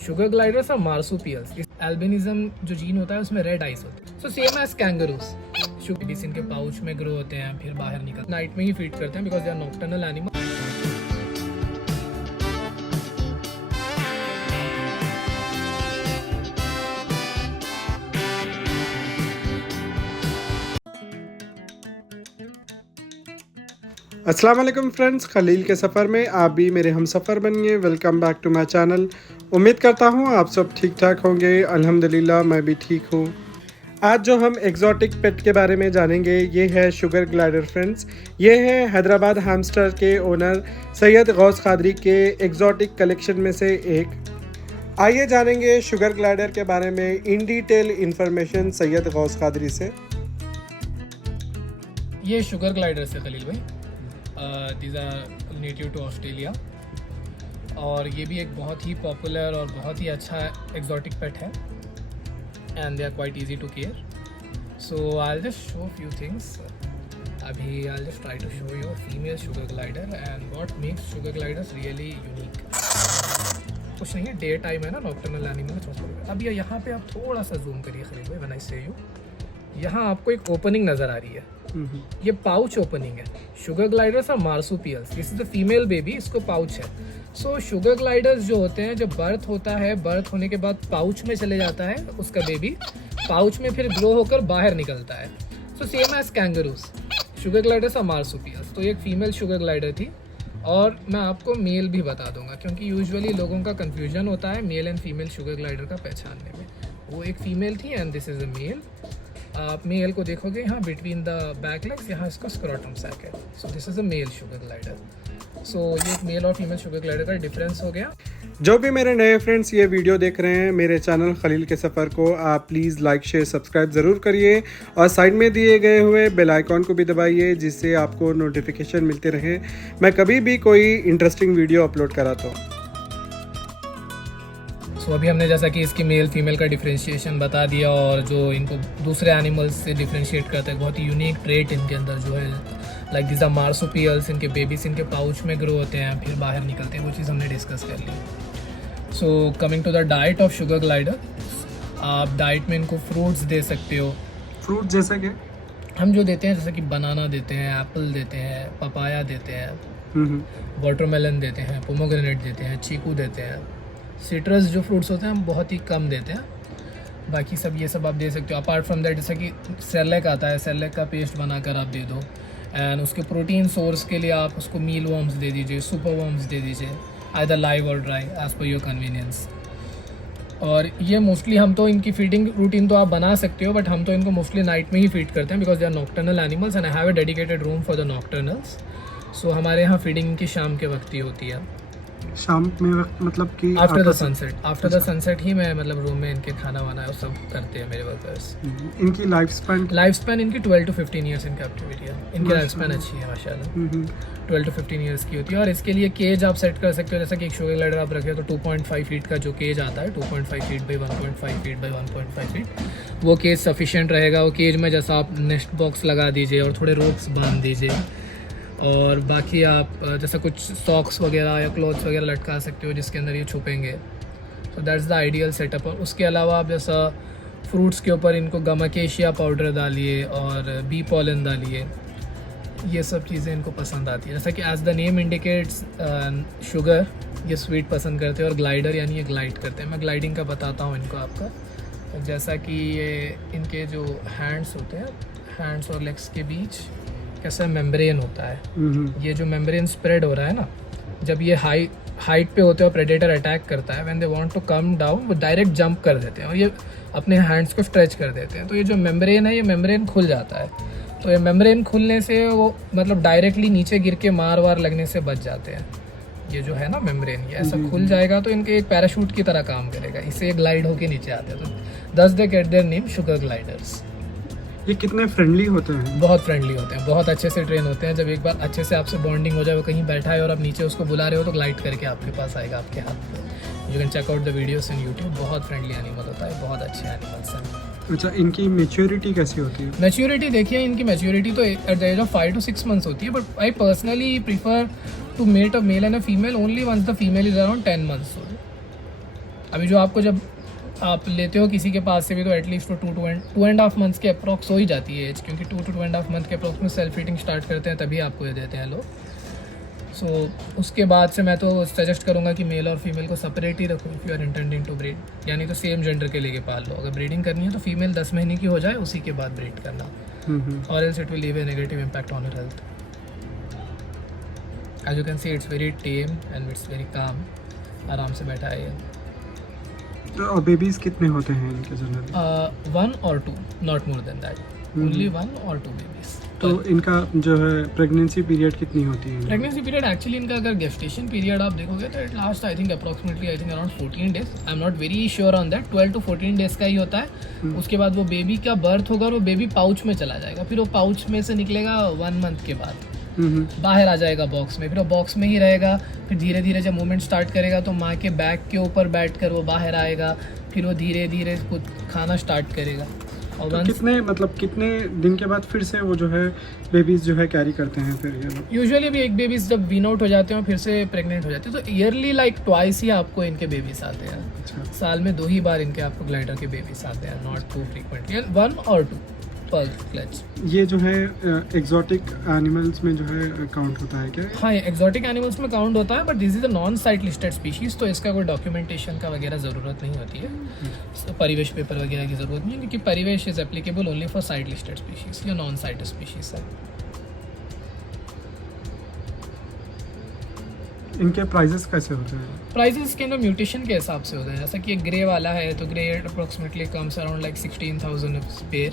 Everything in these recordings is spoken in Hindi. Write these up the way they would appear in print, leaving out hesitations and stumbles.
शुगर ग्लाइडर्स और मार्सुपियल्स, एल्बिनिज्म जो जीन होता है उसमें रेड आइज होती है। So same as kangaroos, sugar इनके पाउच में ग्रो होते हैं, फिर बाहर निकल नाइट में ही फीड करते हैं because they are nocturnal animal. अस्सलाम वालेकुम फ्रेंड्स, खलील के सफ़र में आप भी मेरे हम सफ़र बनिए। Welcome back to my channel. उम्मीद करता हूँ आप सब ठीक ठाक होंगे। अल्हम्दुलिल्लाह मैं भी ठीक हूँ। आज जो हम एग्जॉटिक पेट के बारे में जानेंगे ये है शुगर ग्लाइडर फ्रेंड्स। ये है हैदराबाद हैमस्टर के ओनर सैयद गौस कादरी के एग्जॉटिक कलेक्शन में से एक। आइए जानेंगे शुगर ग्लाइडर के बारे में in detail information Syed Ghaus Qadri से। ये शुगर ग्लाइडर्स है खलील भाई, these are native to Australia और ये भी एक बहुत ही पॉपुलर और बहुत ही अच्छा एग्जॉटिक पेट है and they are quite easy to care. So I will just show few things. अभी I will just try to show you female sugar glider and what makes sugar gliders really unique. कुछ नहीं है, डे टाइम है ना, नॉक्टर्नल एनिमल। अब ये यहाँ पे आप थोड़ा सा जूम करिए खलील भाई, व्हेन आई से यू, यहाँ आपको एक ओपनिंग नज़र आ रही है। ये पाउच ओपनिंग है। शुगर ग्लाइडर्स और marsupials, this is the female baby, इसको पाउच है। सो शुगर ग्लाइडर्स जो होते हैं, जब बर्थ होता है, बर्थ होने के बाद पाउच में चले जाता है उसका बेबी, पाउच में फिर ग्रो होकर बाहर निकलता है। So same as kangaroos, sugar gliders और मार्सुपियल्स। तो ये एक फीमेल शुगर ग्लाइडर थी और मैं आपको मेल भी बता दूंगा क्योंकि यूजुअली लोगों का कन्फ्यूजन होता है male and female sugar glider का पहचानने में। वो एक फीमेल थी and this is a male. आप मेल को देखोगे यहाँ बिटवीन द बैक लेग्स, यहाँ इसका स्क्रॉटम सैक है। So this is a male sugar glider. So ये एक मेल और फीमेल शुगर ग्लाइडर का डिफरेंस हो गया। जो भी मेरे नए फ्रेंड्स ये वीडियो देख रहे हैं मेरे चैनल खलील के सफ़र को, आप प्लीज़ लाइक शेयर सब्सक्राइब ज़रूर करिए और साइड में दिए गए हुए बेल आइकॉन को भी दबाइए जिससे आपको नोटिफिकेशन मिलते रहे मैं कभी भी कोई इंटरेस्टिंग वीडियो अपलोड कराता हूँ। सो अभी हमने जैसा कि इसकी मेल फीमेल का डिफ्रेंशिएशन बता दिया और जो इनको दूसरे एनिमल्स से डिफ्रेंशिएट करता है, बहुत ही यूनिक ट्रेट इनके अंदर जो है, लाइक दिस आर मार्सुपियल्स, इनके बेबीज इनके पाउच में ग्रो होते हैं फिर बाहर निकलते हैं, वो चीज़ हमने डिस्कस कर ली। So coming to the diet of sugar glider, आप डाइट में इनको फ्रूट्स दे सकते हो। फ्रूट जैसे कि हम जो देते हैं जैसे कि बनाना देते हैं, एप्पल देते हैं, पपाया देते हैं, वाटरमेलन देते हैं, पोमोग्रेनेट देते हैं, चीकू देते हैं। सिट्रस जो फ्रूट्स होते हैं हम बहुत ही कम देते हैं, बाकी सब ये सब आप दे सकते हो। अपार्ट फ्रॉम दैट जैसे कि सेरेलैक आता है, सेरेलैक का पेस्ट बनाकर आप दे दो एंड उसके प्रोटीन सोर्स के लिए आप उसको मील वर्म्स दे दीजिए, सुपर वर्म्स दे दीजिए, आइदर लाइव और dry as per your convenience. और ये मोस्टली हम तो इनकी फीडिंग रूटीन तो आप बना सकते हो बट हम तो इनको मोस्टली नाइट में ही फीड करते हैं because they are nocturnal animals and I have a dedicated room for the nocturnals. So हमारे यहाँ फीडिंग इनकी शाम के वक्त ही होती है, शाम में वक्त, मतलब कि after the sunset. After the sunset ही मैं मतलब रूम में इनके खाना वाना वो सब करते हैं मेरे वर्कर्स। इनकी लाइफ स्पैन इनकी 12 to 15 ईयर्स इन कैप्टिविटी है। इनकी लाइफ स्पैन अच्छी है माशाल्लाह, 12 to 15 ईयर्स की होती है। और इसके लिए केज आप सेट कर सकते हो, जैसा कि एक शुगर ग्लाइडर आप रखे हो तो 2.5 फीट का जो केज आता है, 2.5 feet by 1.5 feet by 1.5 feet, वो केज सफिशिएंट रहेगा। वो केज में जैसा आप नेस्ट बॉक्स लगा दीजिए और थोड़े रोप्स बांध दीजिए और बाकी आप जैसा कुछ सॉक्स वगैरह या क्लॉथ्स वगैरह लटका सकते हो जिसके अंदर ये छुपेंगे। So that's the ideal setup. और उसके अलावा आप जैसा फ्रूट्स के ऊपर इनको गमाकेशिया पाउडर डालिए और बी पॉलन डालिए, ये सब चीज़ें इनको पसंद आती है। जैसा कि as the name indicates, sugar ये स्वीट पसंद करते हैं और ग्लाइडर यानी ये ग्लाइड करते हैं। मैं ग्लाइडिंग का बताता हूँ इनको आपका। जैसा कि ये इनके जो हैंड्स होते हैं, हैंड्स और लेग्स के बीच कैसा मेम्ब्रेन होता है, ये जो मेम्ब्रेन स्प्रेड हो रहा है ना, जब ये हाइट पे होते हैं और प्रेडेटर अटैक करता है, when they want to come down वो डायरेक्ट जंप कर देते हैं और ये अपने हैंड्स को स्ट्रेच कर देते हैं। तो ये जो मेम्ब्रेन है, ये मेम्ब्रेन खुल जाता है। तो ये मेम्ब्रेन खुलने से वो मतलब डायरेक्टली नीचे गिर के मार वार लगने से बच जाते हैं। ये जो है ना मेम्ब्रेन, ये ऐसा खुल जाएगा तो इनके एक पैराशूट की तरह काम करेगा, इससे ग्लाइड होके नीचे आते हैं। तो दस they get their name sugar gliders. ये कितने फ्रेंडली होते हैं? बहुत फ्रेंडली होते हैं, बहुत अच्छे से ट्रेन होते हैं। जब एक बार अच्छे से आपसे बॉन्डिंग हो जाए, वो कहीं बैठा है और आप नीचे उसको बुला रहे हो तो ग्लाइड करके आपके पास आएगा, आपके हाथ में। You can check out the videos in YouTube. बहुत फ्रेंडली एनिमल होता है, बहुत अच्छे एनिमल्स हैं। अच्छा, इनकी मैच्योरिटी कैसी होती है? मैच्योरिटी देखिए, इनकी मैच्योरिटी तो at the age of 5 to 6 months होती है, but I personally prefer to mate a male and a female only once the female is around 10 months old. अभी जो आपको जब आप लेते हो किसी के पास से भी तो एटलीस्ट तो 2.5 मंथ्स के अप्रॉक्स हो ही जाती है एज, क्योंकि 2 to 2.5 मंथ के अप्रॉक्स में सेल्फ हीटिंग स्टार्ट करते हैं तभी आपको ये देते हैं लोग। सो उसके बाद से मैं तो सजेस्ट करूँगा कि मेल और फीमेल को सेपरेट ही रखो if you are intending to breed, यानी तो सेम जेंडर के लेके पाल लो। अगर ब्रीडिंग करनी है तो फीमेल 10 महीने की हो जाए उसी के बाद ब्रीड करना, और else it will leave a negative impact on your health. As you can see it's very tame and it's very calm, आराम से बैठा है ये। तो बेबीज कितने होते हैं इनके generally? 1 or 2, not more than that, only 1 or 2 babies. तो इनका जो है प्रेगनेंसी पीरियड कितनी होती है? प्रेगनेंसी पीरियड एक्चुअली इनका अगर गेस्टेशन पीरियड आप देखोगे तो it last I think approximately I think around 14 days. I am not very sure on that, 12 to 14 days का ही होता है। उसके बाद वो बेबी का बर्थ होगा और वो बेबी पाउच में चला जाएगा, फिर वो पाउच में से निकलेगा 1 मंथ के बाद, बाहर आ जाएगा बॉक्स में, फिर वो बॉक्स में ही रहेगा। फिर धीरे धीरे जब मूवमेंट स्टार्ट करेगा तो माँ के बैक के ऊपर बैठकर वो बाहर आएगा, फिर वो धीरे धीरे खुद खाना स्टार्ट करेगा। और तो कितने दिन के बाद फिर से वो जो है बेबीज जो है कैरी करते हैं फिर ये लोग? यूजुअली अभी एक बेबीज जब वीन आउट हो जाते हैं फिर से प्रेग्नेंट हो जाते हैं, तो ईयरली लाइक ट्वाइस ही आपको इनके बेबीज आते हैं। अच्छा। साल में 2 ही बार इनके आपको ग्लाइडर के बेबीज आते हैं, नॉट टू फ्रीक्वेंटली, 1 or 2 पर क्लच। ये जो है एग्जॉटिक एनिमल्स में जो है काउंट होता है क्या? हाँ, एक्सोटिक एनिमल्स में काउंट होता है, but this is a non site listed species, तो इसका कोई डॉक्यूमेंटेशन का वगैरह ज़रूरत नहीं होती है। तो परिवेश पेपर वगैरह की ज़रूरत नहीं है, क्योंकि परिवेश is applicable only for site listed species, या नॉन साइट स्पीशीज है। इनके प्राइजेस कैसे होते हैं? प्राइजेस के अंदर म्यूटेशन के हिसाब से होते हैं। जैसा कि एक ग्रे वाला है तो grey approximately comes around like 16,000 pair,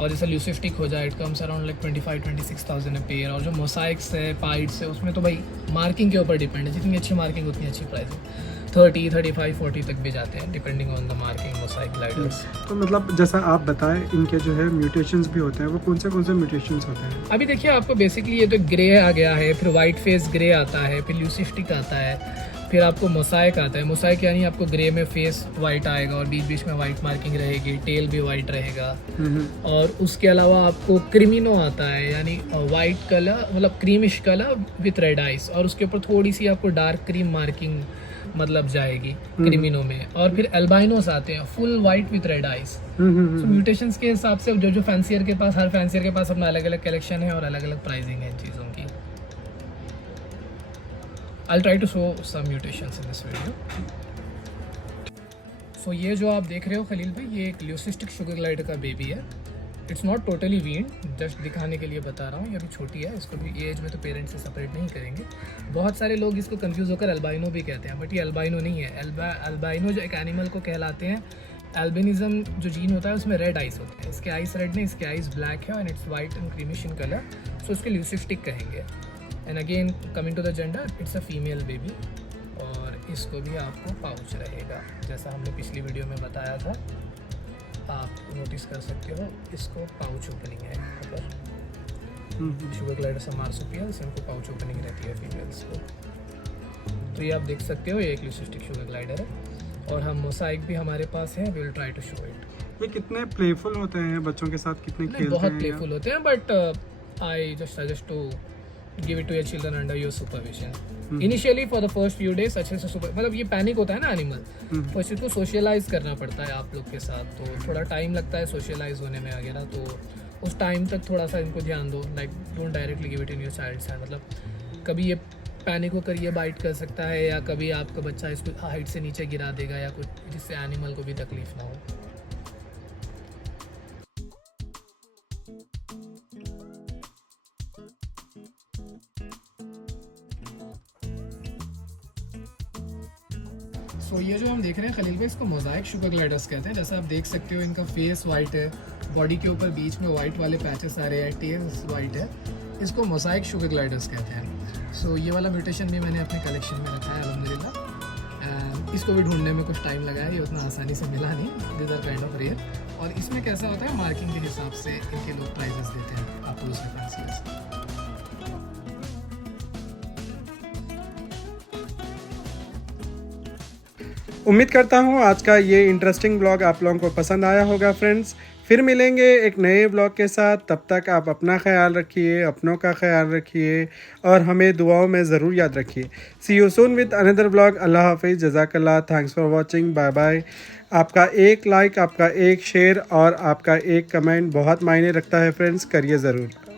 और जैसे ल्यूसिस्टिक हो जाए it comes around like 25-26,000 pair. और जो मोसाइक्स है, पाइट्स है, उसमें तो भाई मार्किंग के ऊपर डिपेंड है, जितनी अच्छी मार्किंग उतनी अच्छी प्राइस है। 30, 35, 40 तक भी जाते हैं depending on the marking mosaic gliders. तो मतलब जैसा आप बताएं इनके जो है म्यूटेशंस भी होते हैं, वो कौन से म्यूटेशंस होते हैं? अभी देखिए आपको बेसिकली ये तो ग्रे आ गया है, फिर वाइट फेस ग्रे आता है, फिर ल्यूसिस्टिक आता है, फिर आपको मोसाइक आता है। मोसाइक यानी आपको ग्रे में फेस वाइट आएगा और बीच बीच में वाइट मार्किंग रहेगी, टेल भी वाइट रहेगा। और उसके अलावा आपको क्रिमिनो आता है, यानी वाइट कलर मतलब creamish colour with red ice, और उसके ऊपर थोड़ी सी आपको डार्क क्रीम मार्किंग मतलब जाएगी क्रिमिनो में। और फिर एल्बाइनोस आते हैं full white with red ice. तो म्यूटेशंस के हिसाब से जो फैंसियर के पास, हर फैंसियर के पास अपना अलग अलग कलेक्शन है और अलग अलग प्राइसिंग है इन चीज़ों की। I'll try to show some mutations in this video. So ये जो आप देख रहे हो खलील भाई, ये एक ल्यूसिस्टिक शुगर ग्लाइडर का बेबी है। इट्स नॉट टोटली वीन्ड, जस्ट दिखाने के लिए बता रहा हूँ। ये अभी छोटी है, इसको भी एज में तो पेरेंट्स से सेपरेट नहीं करेंगे। बहुत सारे लोग इसको कंफ्यूज होकर अल्बाइनो भी कहते हैं, बट ये अल्बाइनो नहीं है। अल्बाइनो जो एक एनिमल को कहलाते हैं, एल्बिनिज्म जो जीन होता है उसमें रेड आइस होते हैं। इसके आइस रेड नहीं, इसके आइस ब्लैक है, and it's white and creamish in colour, so इसके ल्यूसिस्टिक कहेंगे। And again coming to the gender, it's a female baby, और इसको भी आपको पाउच रहेगा जैसा हमने पिछली वीडियो में बताया था। आप नोटिस कर सकते हो इसको पाउच ओपनिंग है यहाँ पर। शुगर ग्लाइडर से मार्सुपियल्स, इनको पाउच ओपनिंग रहती है फीमेल्स को। तो ये आप देख सकते हो, ये एक ल्यूसिस्टिक शुगर ग्लाइडर है। और हम मोसाइक भी हमारे पास है, we will try to show it. ये कितने प्लेफुल होते हैं, बच्चों के साथ कितने खेलते हैं? बहुत प्लेफुल होते हैं, but I just suggest to give it to your children under your supervision. Initially for the first few days अच्छे से मतलब ये पैनिक होता है ना एनिमल, तो इसको सोशलाइज करना पड़ता है आप लोग के साथ, तो थोड़ा टाइम लगता है सोशलाइज होने में वगैरह। तो उस टाइम तक थोड़ा सा इनको ध्यान दो, like don't directly give it in your child's hand. मतलब कभी ये पैनिक होकर ये बाइट कर सकता है, या कभी आपका बच्चा इसको हाइट से नीचे गिरा देगा या कुछ, जिससे एनिमल को भी तकलीफ ना हो। तो ये जो हम देख रहे हैं खलील भाई, इसको मोज़ाइक शुगर ग्लाइडर्स कहते हैं। जैसा आप देख सकते हो इनका फेस वाइट है, बॉडी के ऊपर बीच में वाइट वाले पैचेस आ रहे हैं, टेल्स वाइट है, इसको मोज़ाइक शुगर ग्लाइडर्स कहते हैं। सो ये वाला म्यूटेशन भी मैंने अपने कलेक्शन में रखा है अल्हम्दुलिल्लाह। इसको भी ढूंढने में कुछ टाइम लगा है, ये उतना आसानी से मिला नहीं, this are kind of rare. और इसमें कैसा होता है, मार्किंग के हिसाब से इनके लोग प्राइजेस देते हैं आपको दूसरे फैंसियर्स। उम्मीद करता हूँ आज का ये इंटरेस्टिंग ब्लॉग आप लोगों को पसंद आया होगा फ्रेंड्स। फिर मिलेंगे एक नए ब्लॉग के साथ। तब तक आप अपना ख्याल रखिए, अपनों का ख्याल रखिए और हमें दुआओं में ज़रूर याद रखिए। See you soon with another blog. अल्लाह हाफिज़, जज़ाकल्लाह, thanks for watching, bye bye. आपका एक लाइक, आपका एक शेयर और आपका एक कमेंट बहुत मायने रखता है फ्रेंड्स, करिए ज़रूर।